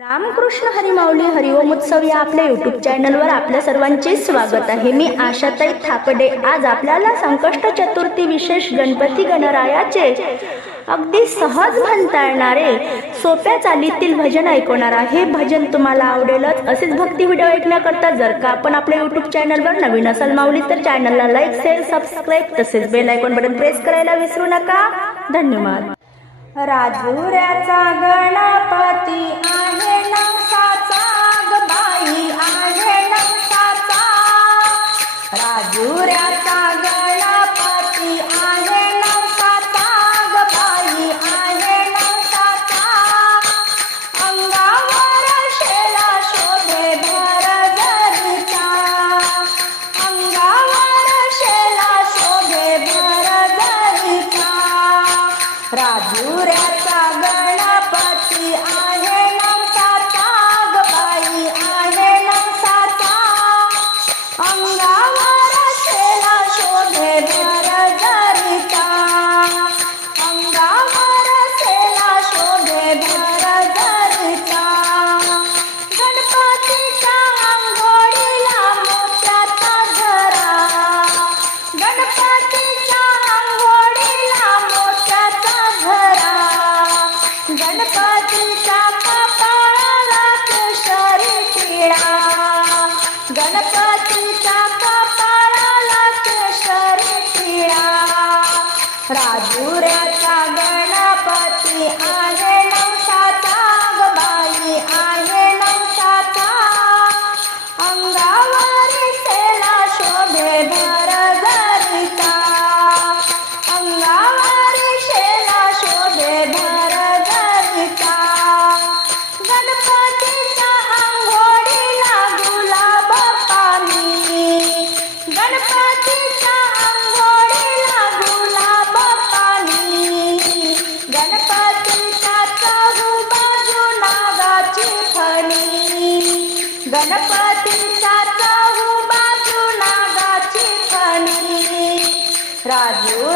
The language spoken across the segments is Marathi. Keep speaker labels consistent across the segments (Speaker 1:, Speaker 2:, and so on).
Speaker 1: रामकृष्ण हरिमाऊली हरिओम उत्सव या आपल्या युट्यूब चॅनलवर आपल्या सर्वांचे स्वागत आहे. मी आशाताई थापडे. आज आपल्याला संकष्ट चतुर्थी विशेष गणपती गणरायाचे अगदी सहज म्हणता येणारे सोप्या चालीतील भजन ऐकवणार आहे. हे भजन तुम्हाला आवडेलच. असेच भक्ती व्हिडिओ ऐकण्याकरता जर का आपण आपल्या युट्यूब चॅनलवर नवीन असाल माऊली तर चॅनलला लाईक शेअर सबस्क्राईब तसेच बेल आयकॉन बटन प्रेस करायला विसरू नका. धन्यवाद. राजुऱ्याचा गणपती आहे नवसाचा. राजुऱ्याचा गणपती गणपतीच्या कपाळाला केशरी राजू गणपतीच्या अंघोळीला बाजू नागाची फणी. गणपतीच्या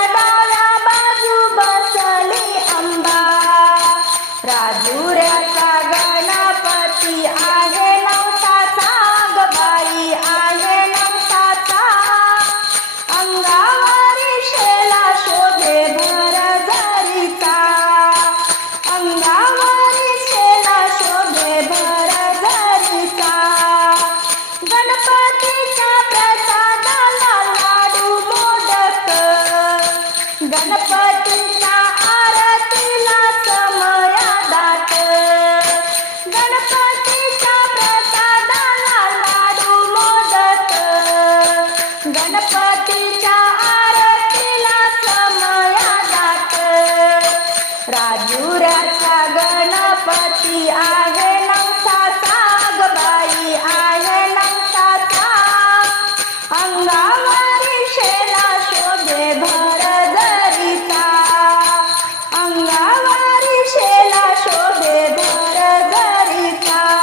Speaker 1: गणपतीच्या